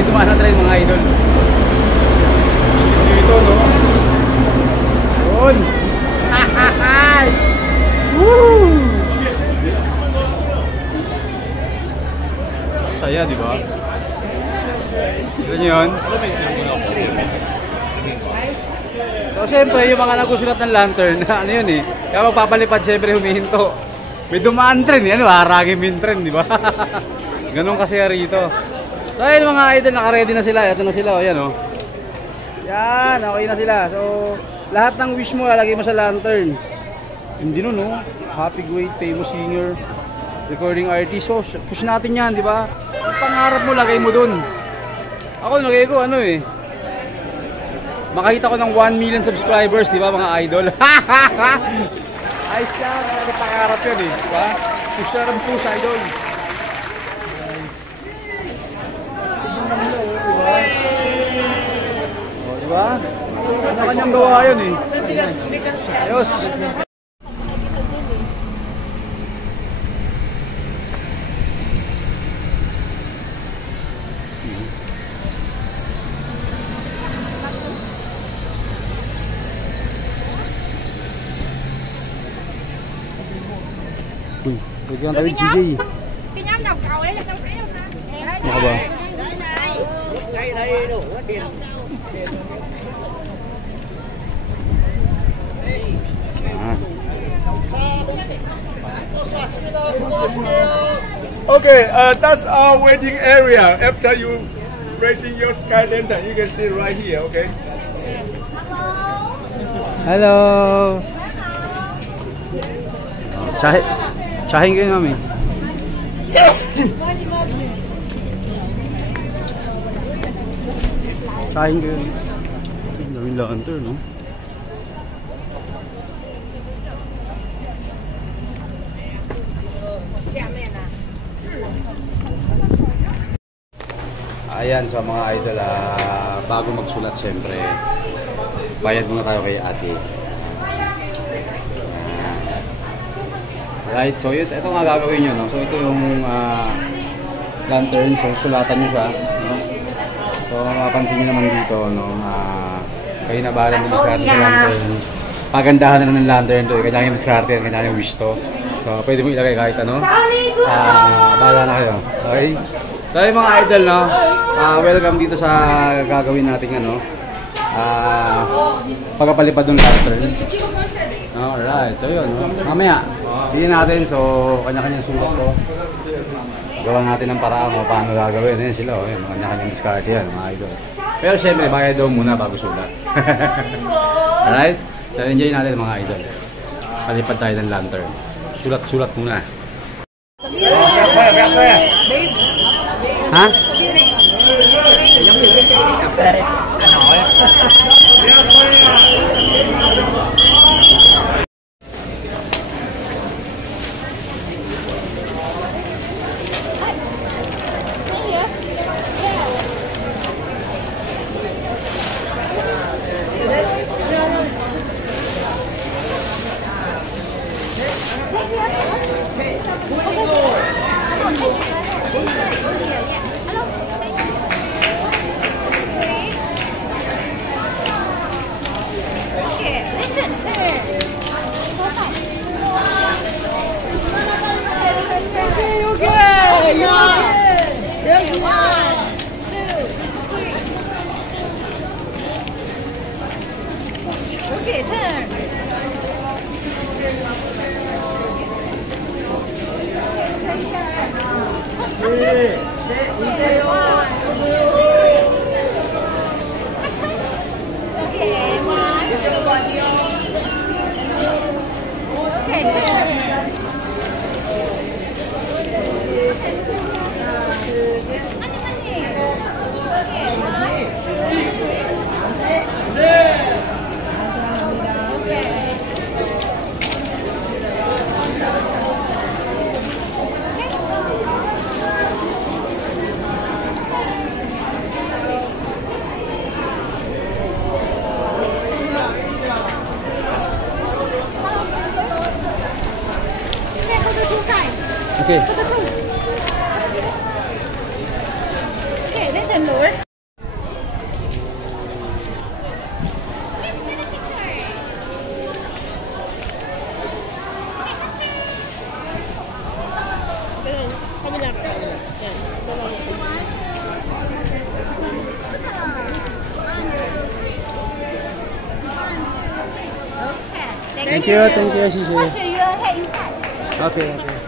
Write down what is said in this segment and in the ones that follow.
may dumaan na train mga idol. Dito, no? Yun! Hahahay! Woo! Saya, di ba? Tignan nyo yun? So, siyempre, yung mga nagusulat ng lantern, ano yun eh? Kaya magpapalipad, siyempre, humihinto. May dumaan tren, ano, haragin yung tren, di ba? Ganun kasi rito. So, ayun mga idol, naka-ready na sila. Ito na sila, o yan, o. Yan, okay na sila. So, lahat ng wish mo, lalagay mo sa lantern. Hindi nun, no? Happy Great, famous singer, recording artist. So, push natin yan, di ba? Ang pangarap mo, lagay mo dun. Ako, lagay ko, ano eh. Makakita ko ng 1 million subscribers, di ba mga idol? Ayos lang, ano pangarap yun eh, di ba? Push na rin push, idol. Di ba? Kanya-kanyang gawa yun eh. Ayos. Uy, bigyan tayo CJ. Cái nhóm đầu cầu ấy là trong cái không ta? Dạ vâng. Đây đủ tiền. Okay, that's our waiting area. After you raising your sky lantern, you can see right here. Okay. Hello. Tsahin kayo namin. Tsahin kayo. Daming lantern, no? Ayan, so mga idol, bago magsulat siyempre, bayad muna tayo kay ate. Right, so ito nga gagawin nyo, no? So ito yung lantern, so sulatan nyo siya, no? So mapapansin nyo naman dito, no? Kayo na bahala ng diskarte sa lantern. Pagandahan na ng lantern to, kanyang diskarte, kanyang wish to. So pwede mo ilagay kahit ano, bahala na kayo, okay? So yung mga idol, no? Welcome dito sa gagawin nating ano, pagpapalipad ng lantern. Alright, so yun, no? Mamaya hindi natin, so kanya-kanyang sulat ko. Gawa natin ng paraan mo paano gagawin. Ayan sila, oh, kanya-kanyang discard yan, mga idol. Pero syempre, bayad daw muna bago sulat. Alright? So enjoy natin mga idol. Palipad tayo ng lantern. Sulat-sulat muna. Ha? Okay, turn. Okay. Okay, let's thêm lưới. Thank you,谢谢。或是约配一块。 Okay, okay.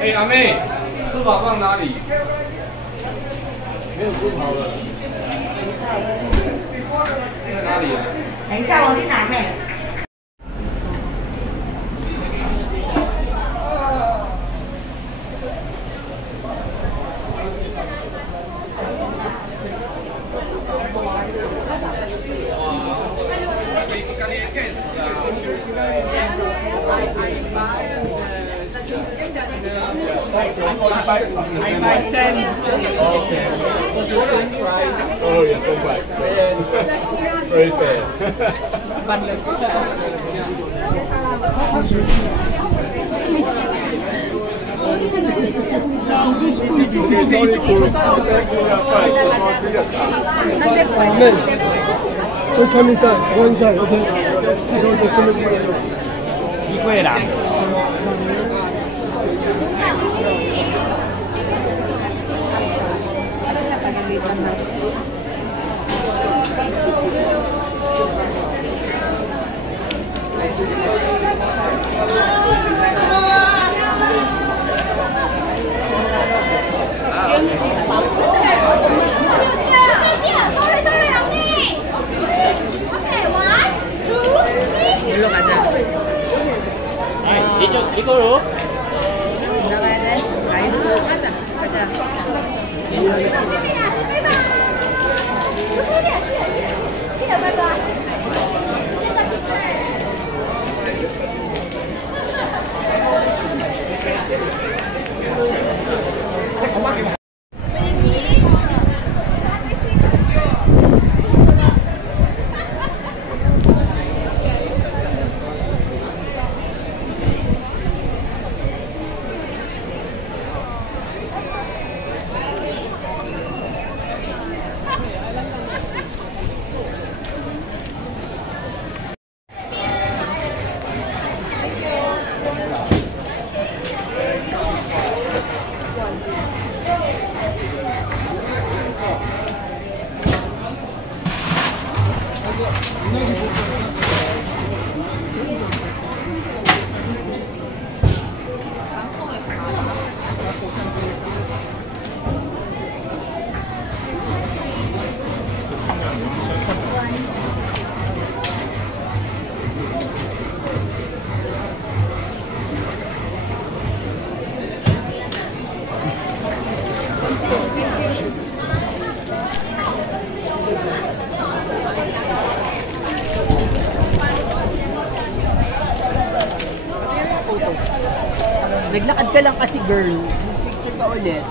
哎，阿妹，书包放哪里？没有书包了。在哪里啊？等一下，我去拿妹。Oh, you're so much. Very fair. Men, we come inside, go inside, okay? You don't take too much money. 衣柜啦。일로 가자. 이거로? 나가야 돼. 아이도 가자. Naglakad ka lang kasi, girl. Picture ka ulit.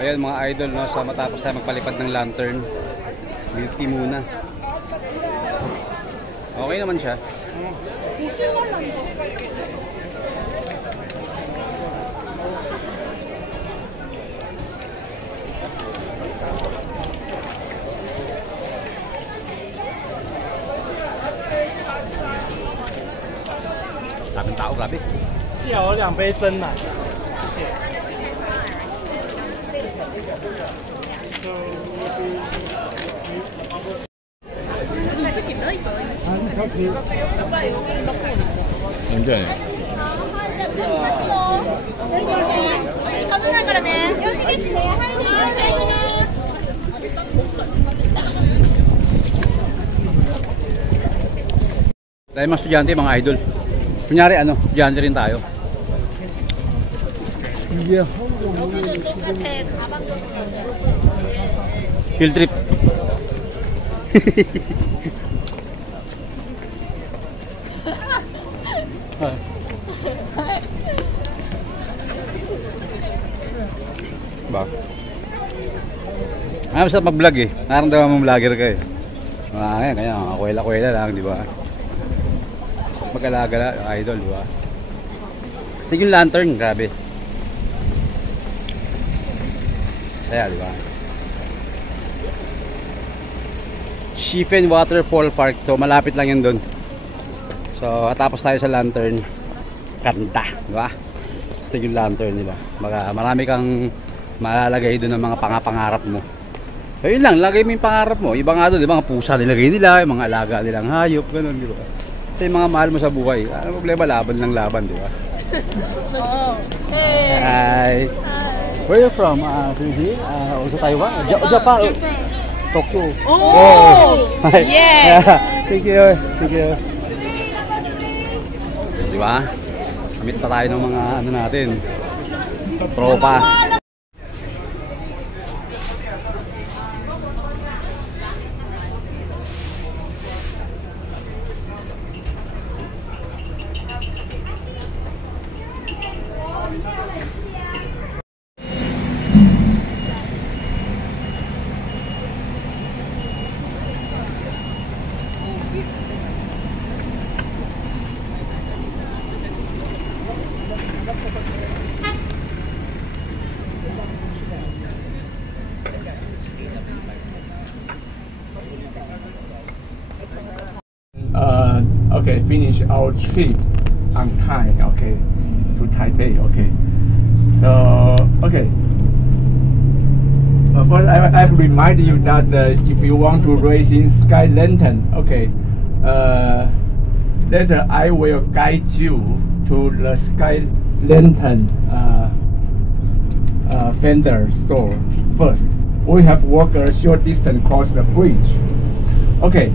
Ayan mga idol, no, sa matapos tayo magpalipad ng lantern, beauty muna. Okay naman siya. Daming tao, grabe. 借我2杯真奶，谢谢。완전. Dahil mga estudyante, mga idol. Kunyari ano, estudyante rin tayo. Yeah. Field trip. Ba? Ang masarap mag-vlog eh. Nararamdaman mong vlogger ka eh. Kaya kuwela-kuwela lang, di ba? Mag-alagala, idol, di ba? Kasi yung lantern, grabe. Kaya, di ba? Shifen Waterfall Park. So, malapit lang yun dun. So, tapos tayo sa lantern. Kanta, di ba? Gusto yung lantern nila. Marami kang malalagay doon ng mga pangarap mo. So, yun lang. Lagay mo yung pangarap mo. Iba nga doon, di ba? Mga pusa nilagay nila. Yung mga alaga nilang hayop. Ganun, di ba? Kasi yung mga mahal mo sa buhay. Ano problema? Laban lang laban, di ba? Hi! Where are you from? Here? Also Taiwan? Japan? Tokyo. Oh! Yeah! Thank you. Thank you. Di ba? Kamit pa tayo ng mga ano natin. Tropa. Okay, finish our trip on time, okay, to Taipei, okay. So, okay. First, I have to remind you that if you want to race in Sky Lantern, okay, later I will guide you to the Sky Lantern vendor store first. We have walked a short distance across the bridge. Okay.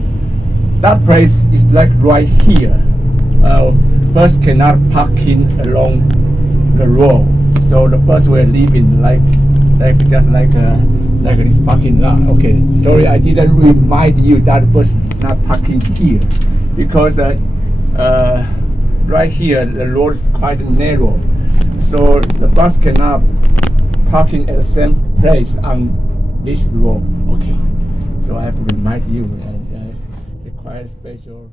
That place is like right here. Bus cannot park in along the road, so the bus will leave in like this parking lot. Okay, sorry I didn't remind you that bus is not parking here because right here the road is quite narrow, so the bus cannot parking at the same place on this road. Okay, so I have to remind you. Quite special.